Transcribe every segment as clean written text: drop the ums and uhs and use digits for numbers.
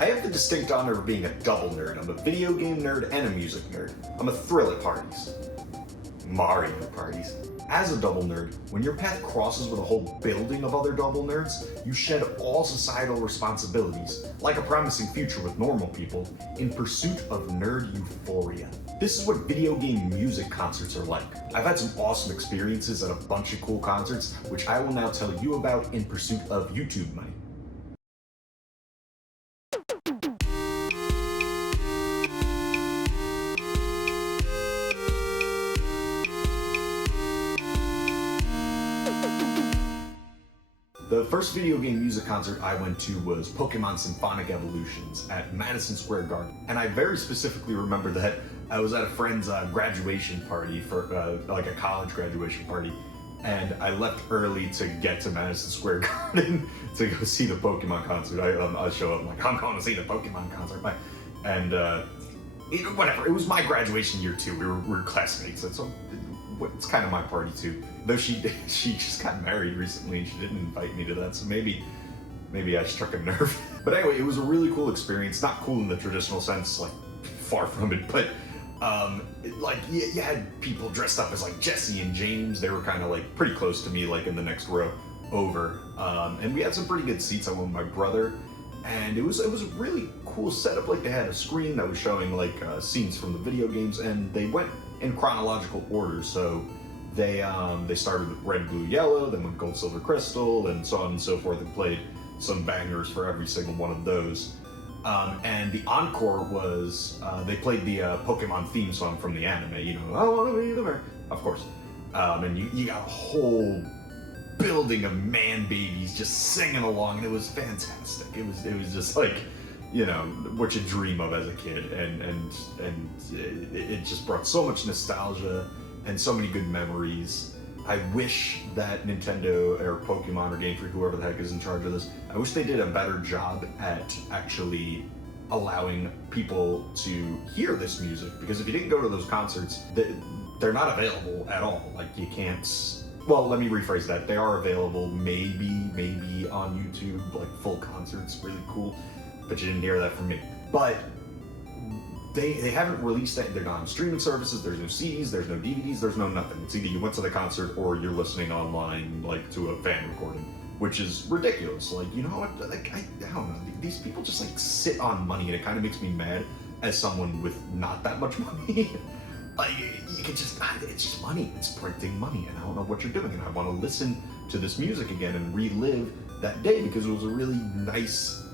I have the distinct honor of being a double nerd. I'm a video game nerd and a music nerd. I'm a thrill at parties. Mario parties. As a double nerd, when your path crosses with a whole building of other double nerds, you shed all societal responsibilities, like a promising future with normal people, in pursuit of nerd euphoria. This is what video game music concerts are like. I've had some awesome experiences at a bunch of cool concerts, which I will now tell you about in pursuit of YouTube money. The first video game music concert I went to was Pokemon Symphonic Evolutions at Madison Square Garden. And I very specifically remember that I was at a friend's graduation party for like a college graduation party. And I left early to get to Madison Square Garden to go see the Pokemon concert. I show up, I'm like, I'm going to see the Pokemon concert. And whatever, it was my graduation year too. We were classmates, so it's kind of my party too. Though she just got married recently and she didn't invite me to that, so maybe I struck a nerve. But anyway, it was a really cool experience. Not cool in the traditional sense, like far from it, but like you had people dressed up as like Jesse and James. They were kind of like pretty close to me, like in the next row over. And we had some pretty good seats. I went with my brother, and it was a really cool setup. Like they had a screen that was showing like scenes from the video games, and they went in chronological order. So they started with Red, Blue, Yellow, then went Gold, Silver, Crystal, and so on and so forth, and played some bangers for every single one of those. And the encore was, they played the Pokemon theme song from the anime, you know, I wanna be the man, of course. And you got a whole building of man babies just singing along, and it was fantastic. It was just like, you know, what you dream of as a kid, and it just brought so much nostalgia and so many good memories. I wish that Nintendo or Pokemon or Game Freak, whoever the heck is in charge of this, I wish they did a better job at actually allowing people to hear this music, because if you didn't go to those concerts, they're not available at all. Like you can't, well, let me rephrase that. They are available maybe on YouTube, like full concerts, really cool, but you didn't hear that from me. But they haven't released that. They're not on streaming services. There's no CDs, there's no DVDs, there's no nothing. It's either you went to the concert or you're listening online, like to a fan recording, which is ridiculous. Like, you know what? Like, I don't know. These people just like sit on money, and it kind of makes me mad as someone with not that much money. Like, you can just, it's just money. It's printing money, and I don't know what you're doing. And I want to listen to this music again and relive that day, because it was a really nice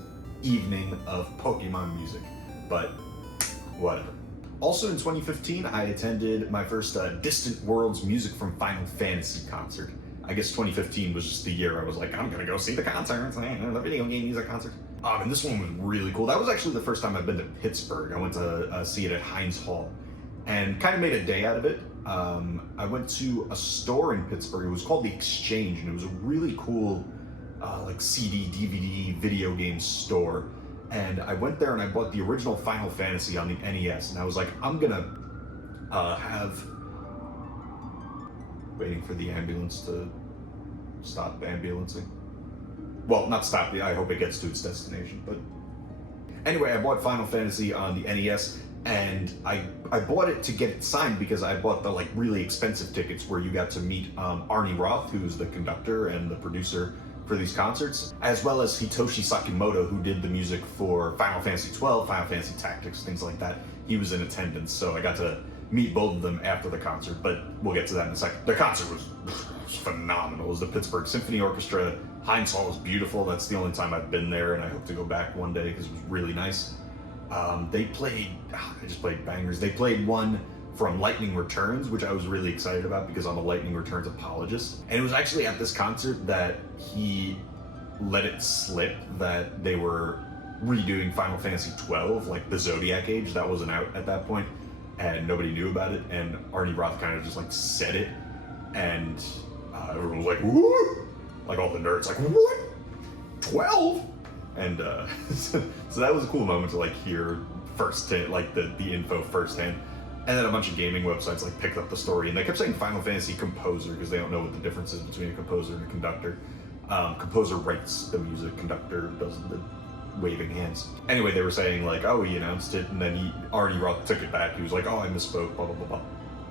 evening of Pokemon music. But whatever. Also in 2015, I attended my first Distant Worlds Music from Final Fantasy concert. I guess 2015 was just the year I was like, I'm gonna go see the concert, the video game music concert. And this one was really cool. That was actually the first time I've been to Pittsburgh. I went to see it at Heinz Hall and kind of made a day out of it. I went to a store in Pittsburgh. It was called The Exchange, and it was a really cool like CD, DVD, video game store. And I went there and I bought the original Final Fantasy on the NES, and I was like, I'm gonna waiting for the ambulance to stop ambulancing. Well, not stop, I hope it gets to its destination, but anyway, I bought Final Fantasy on the NES, and I bought it to get it signed because I bought the like really expensive tickets where you got to meet Arnie Roth, who's the conductor and the producer for these concerts, as well as Hitoshi Sakimoto, who did the music for Final Fantasy XII, Final Fantasy Tactics, things like that. He was in attendance, so I got to meet both of them after the concert, but we'll get to that in a second. The concert was phenomenal. It was the Pittsburgh Symphony Orchestra. Heinz Hall was beautiful. That's the only time I've been there, and I hope to go back one day because it was really nice. They just played bangers. They played one from Lightning Returns, which I was really excited about because I'm a Lightning Returns apologist. And it was actually at this concert that he let it slip that they were redoing Final Fantasy XII, like the Zodiac Age. That wasn't out at that point, and nobody knew about it. And Arnie Roth kind of just like said it, and everyone was like, "Woo!" Like all the nerds, like, "What? 12?" And so that was a cool moment to like hear firsthand, like the info firsthand. And then a bunch of gaming websites like picked up the story, and they kept saying Final Fantasy composer because they don't know what the difference is between a composer and a conductor. Composer writes the music, conductor does the waving hands. Anyway, they were saying like, oh, he announced it, and then Arnie Roth took it back. He was like, oh, I misspoke, blah, blah, blah, blah.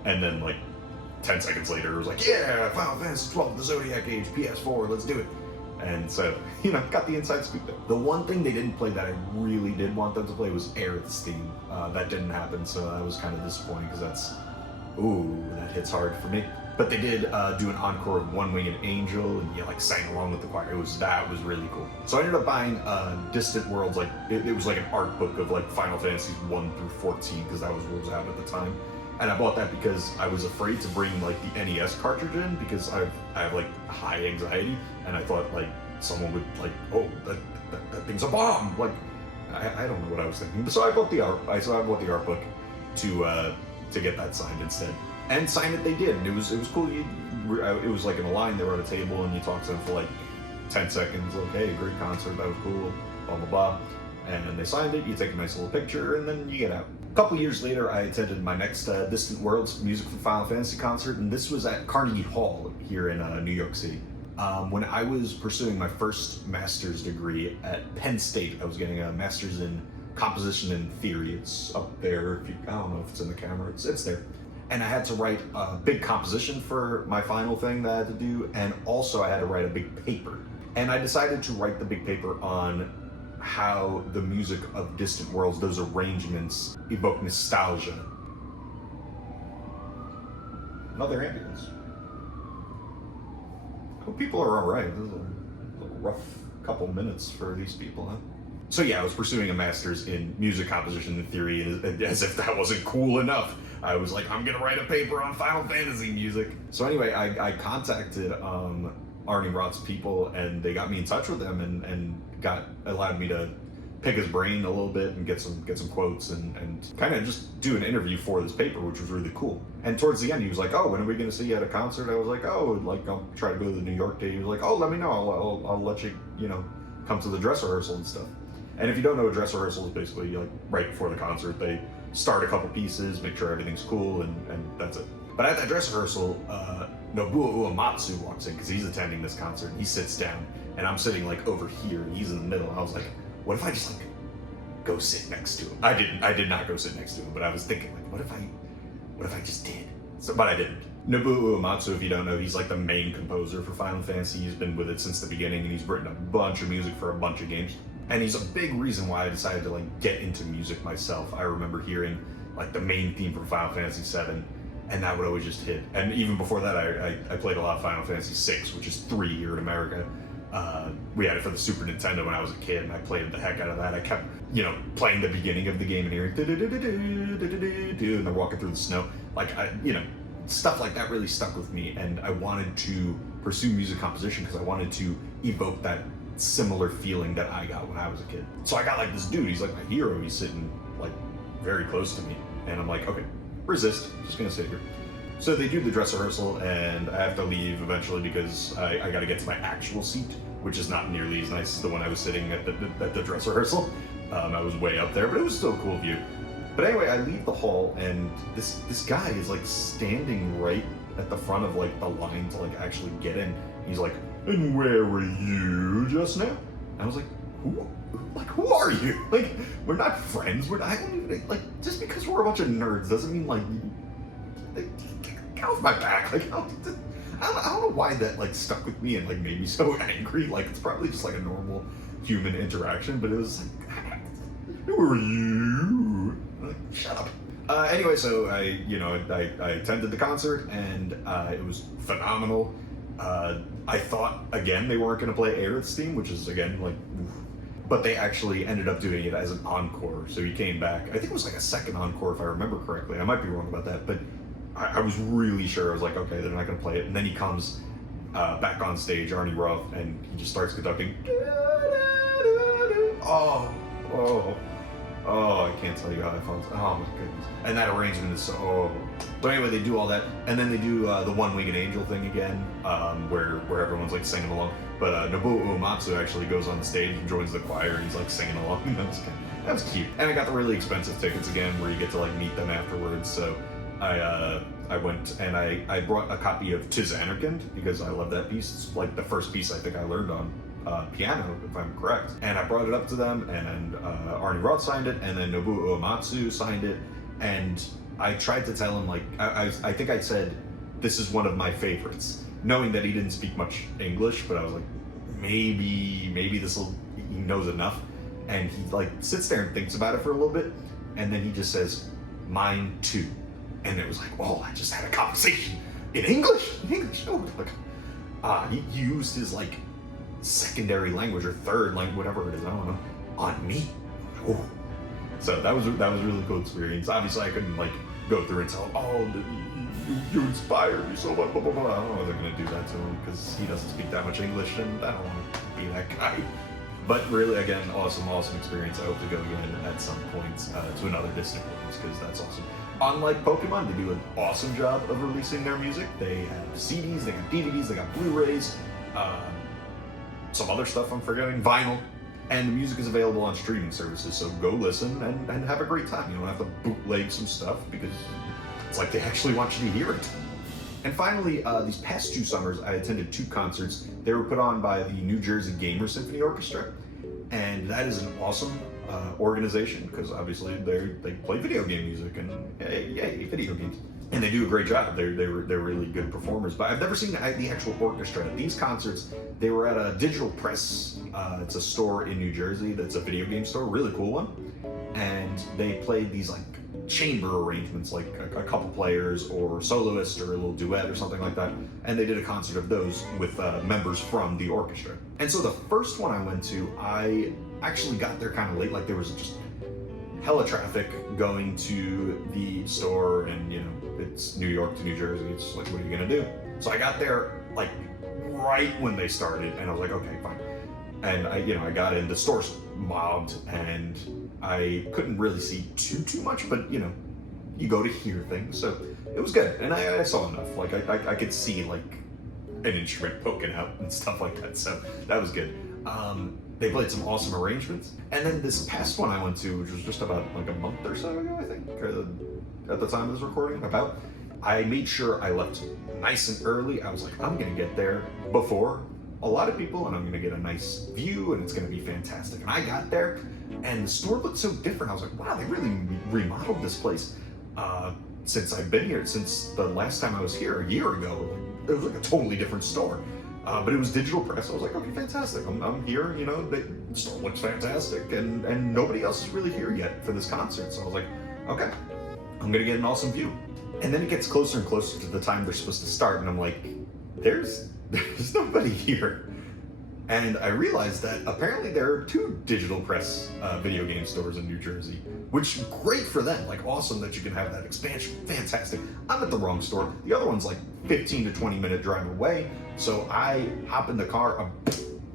And then like 10 seconds later, it was like, yeah, Final Fantasy 12, the Zodiac Age, PS4, let's do it. And so, got the inside scoop there. The one thing they didn't play that I really did want them to play was Aerith's theme. That didn't happen, so that was kind of disappointing, because that hits hard for me. But they did do an encore of One Winged Angel, and you sang along with the choir. That was really cool. So I ended up buying Distant Worlds, it was like an art book of Final Fantasies 1 through 14, because that was what was out at the time. And I bought that because I was afraid to bring the NES cartridge in, because I have high anxiety, and I thought someone would oh, that thing's a bomb. I don't know what I was thinking. So I bought the art book to get that signed instead. And sign it they did, and it was cool. It was in a line, they were at a table, and you talked to them for 10 seconds, hey, great concert, that was cool, blah blah blah. And then they signed it, you take a nice little picture, and then you get out. A couple years later, I attended my next Distant Worlds Music for Final Fantasy concert, and this was at Carnegie Hall here in New York City. When I was pursuing my first master's degree at Penn State, I was getting a master's in composition and theory. It's up there, I don't know if it's in the camera, it's there. And I had to write a big composition for my final thing that I had to do, and also I had to write a big paper. And I decided to write the big paper on how the music of Distant Worlds, those arrangements, evoke nostalgia. Another ambulance. Hope people are alright. This is a rough couple minutes for these people, huh? So yeah, I was pursuing a master's in music composition and theory, and as if that wasn't cool enough, I was like, I'm gonna write a paper on Final Fantasy music. So anyway, I contacted Arnie Roth's people, and they got me in touch with them, and allowed me to pick his brain a little bit and get some quotes and kind of just do an interview for this paper, which was really cool. And towards the end, he was like, oh, when are we going to see you at a concert? I was like, oh, I'll try to go to the New York day. He was like, oh, let me know. I'll let you, come to the dress rehearsal and stuff. And if you don't know, a dress rehearsal is basically right before the concert. They start a couple pieces, make sure everything's cool, and that's it. But at that dress rehearsal, Nobuo Uematsu walks in, because he's attending this concert, and he sits down, and I'm sitting over here, and he's in the middle. I was like, what if I just go sit next to him? I did not go sit next to him, but I was thinking what if I just did? So, but I didn't. Nobuo Uematsu, if you don't know, he's the main composer for Final Fantasy. He's been with it since the beginning, and he's written a bunch of music for a bunch of games. And he's a big reason why I decided to get into music myself. I remember hearing the main theme from Final Fantasy VII, and that would always just hit. And even before that, I played a lot of Final Fantasy VI, which is 3 here in America. We had it for the Super Nintendo when I was a kid, and I played the heck out of that. I kept, playing the beginning of the game and hearing and then walking through the snow. Stuff like that really stuck with me, and I wanted to pursue music composition because I wanted to evoke that similar feeling that I got when I was a kid. So I got this dude, he's my hero, he's sitting very close to me, and I'm like, okay, resist, I'm just gonna sit here. So they do the dress rehearsal, and I have to leave eventually because I gotta get to my actual seat, which is not nearly as nice as the one I was sitting at the dress rehearsal. I was way up there, but it was still a cool view. But anyway, I leave the hall, and this guy is standing right at the front of the line to actually get in. He's like, and where were you just now? I was like, who are you? We're not friends. I don't even, just because we're a bunch of nerds doesn't mean get off my back. I don't know why that stuck with me and made me so angry. It's probably just a normal human interaction, but it was who are you? Shut up. Anyway, so I attended the concert, and it was phenomenal. I thought, again, they weren't going to play Aerith's theme, which is, again, but they actually ended up doing it as an encore. So he came back. I think it was a second encore, if I remember correctly. I might be wrong about that, but I was really sure. I was like, okay, they're not going to play it. And then he comes back on stage, Arnie Roth, and he just starts conducting. Oh, I can't tell you how I felt. Oh my goodness. And that arrangement is so. So anyway, they do all that, and then they do the One Winged Angel thing again, where everyone's singing along. But Nobuo Uematsu actually goes on the stage and joins the choir, and he's singing along. That was cute. And I got the really expensive tickets again, where you get to meet them afterwards. So I went and I brought a copy of Tis Anerkend because I love that piece. It's the first piece I think I learned on piano, if I'm correct. And I brought it up to them, and then Arnie Roth signed it, and then Nobuo Uematsu signed it. And I tried to tell him, like, I think I said, this is one of my favorites, knowing that he didn't speak much English, but I was like, maybe he knows enough. And he like sits there and thinks about it for a little bit, and then he just says, mine too. And it was like, oh, I just had a conversation in English. Oh, like, he used his like secondary language or third language, whatever it is, I don't know, on me. Oh. So that was a really cool experience. Obviously, I couldn't like go through and tell him, oh, you inspire me so much, blah, blah, blah. I don't know if they're going to do that to him because he doesn't speak that much English, and I don't want to be that guy. But really, again, awesome experience. I hope to go again at some point to another Disney place because that's awesome. Unlike Pokemon, they do an awesome job of releasing their music. They have CDs, they got DVDs, they got Blu-rays, some other stuff I'm forgetting, vinyl. And the music is available on streaming services, so go listen and have a great time. You don't have to bootleg some stuff because it's like they actually want you to hear it. And finally, these past 2 summers, I attended 2 concerts. They were put on by the New Jersey Gamer Symphony Orchestra, and that is an awesome organization because obviously they play video game music, and yay, video games. And they do a great job. They're really good performers. But I've never seen the actual orchestra. At these concerts, they were at a Digital Press. It's a store in New Jersey that's a video game store, really cool one. And they played these like chamber arrangements, like a couple players or soloist or a little duet or something like that. And they did a concert of those with members from the orchestra. And so the first one I went to, I actually got there kind of late. Like there was just hella traffic going to the store, and you know, it's New York to New Jersey. It's like, what are you gonna do? So I got there like right when they started, and I was like, okay, fine. And I got in. The store's mobbed, and I couldn't really see too much, but you know, you go to hear things, so it was good. And I saw enough. Like I could see like an instrument poking out and stuff like that, so that was good. They played some awesome arrangements. And then this past one I went to, which was just about like a month or so ago, I think, at the time of this recording, I made sure I left nice and early. I was like, I'm gonna get there before a lot of people, and I'm gonna get a nice view, and it's gonna be fantastic. And I got there, and the store looked so different. I was like, wow, they really remodeled this place since I've been here, since the last time I was here a year ago. It was like a totally different store. But it was Digital Press. I was like, okay, fantastic. I'm here, you know, the store looks fantastic, and nobody else is really here yet for this concert. So I was like, okay, I'm gonna get an awesome view. And then it gets closer and closer to the time they're supposed to start, and I'm like, there's nobody here. And I realized that apparently there are 2 Digital Press video game stores in New Jersey, which great for them. Like awesome that you can have that expansion. Fantastic. I'm at the wrong store. The other one's like 15 to 20 minute drive away. So I hop in the car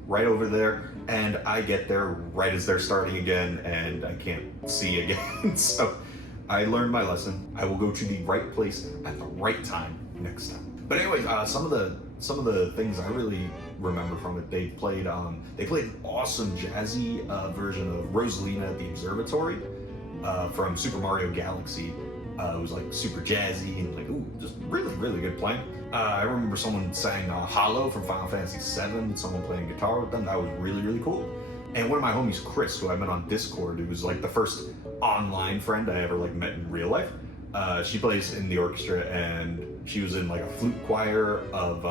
right over there, and I get there right as they're starting again, and I can't see again. So I learned my lesson. I will go to the right place at the right time next time. But anyway, some of the things I really remember from it, they played an awesome jazzy version of Rosalina at the Observatory from Super Mario Galaxy. It was like super jazzy and like, ooh, just really good playing. I remember someone sang Hollow from Final Fantasy VII, someone playing guitar with them. That was really cool. And one of my homies, Chris, who I met on Discord, who was like the first online friend I ever like met in real life. She plays in the orchestra, and she was in like a flute choir of,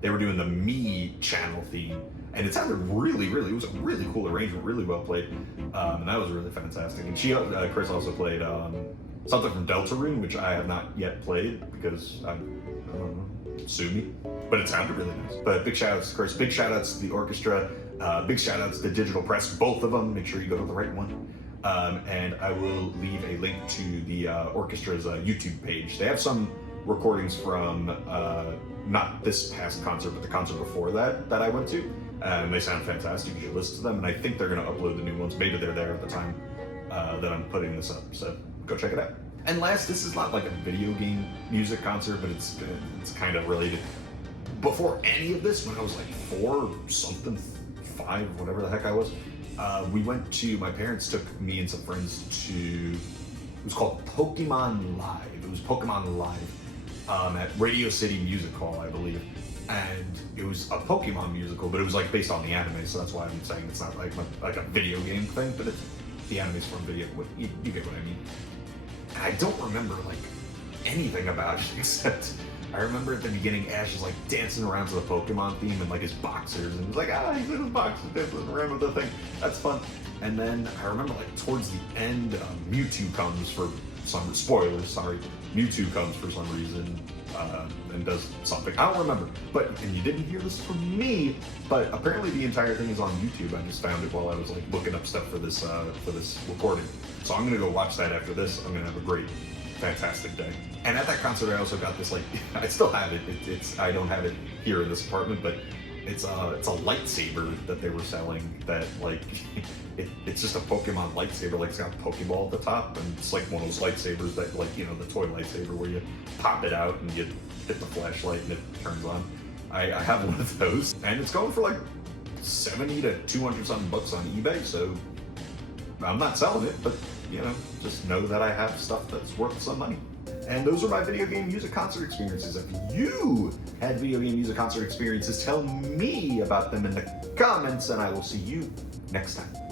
they were doing the Me channel theme, and it sounded really, it was a really cool arrangement, really well played, and that was really fantastic. And Chris also played something from Deltarune, which I have not yet played because I don't know, sue me, but it sounded really nice. But big shout outs to Chris, big shout outs to the orchestra, big shout outs to Digital Press, both of them. Make sure you go to the right one. And I will leave a link to the orchestra's YouTube page. They have some recordings from not this past concert, but the concert before that I went to, and they sound fantastic. You should listen to them, and I think they're going to upload the new ones. Maybe they're there at the time that I'm putting this up, so go check it out. And last, this is not like a video game music concert, but it's kind of related. Before any of this, when I was like 4 something, 5, whatever the heck I was, my parents took me and some friends to, it was called Pokemon Live. It was Pokemon Live at Radio City Music Hall, I believe. and it was a Pokemon musical, but it was like based on the anime, so that's why I'm saying it's not like a video game thing, but it's the anime's from video. You get what I mean? And I don't remember like anything about it except I remember at the beginning Ash is like dancing around to the Pokemon theme and like his boxers, and he's like, he's in his boxers dancing around with the thing. That's fun. And then I remember like towards the end, Mewtwo comes for some spoilers. Sorry, Mewtwo comes for some reason and does something. I don't remember, and you didn't hear this from me, but apparently the entire thing is on YouTube. I just found it while I was like looking up stuff for this recording. So I'm gonna go watch that after this. I'm gonna have a great, fantastic day. And at that concert, I also got this like I still have it. I don't have it here in this apartment, but it's a lightsaber that they were selling that like it's just a Pokemon lightsaber, like it's got a Pokeball at the top, and it's like one of those lightsabers that like, you know, the toy lightsaber where you pop it out and you hit the flashlight and it turns on. I have one of those, and it's going for like 70 to 200 something bucks on eBay, so I'm not selling it, but you know, just know that I have stuff that's worth some money. And those are my video game music concert experiences. If you had video game music concert experiences, tell me about them in the comments, and I will see you next time.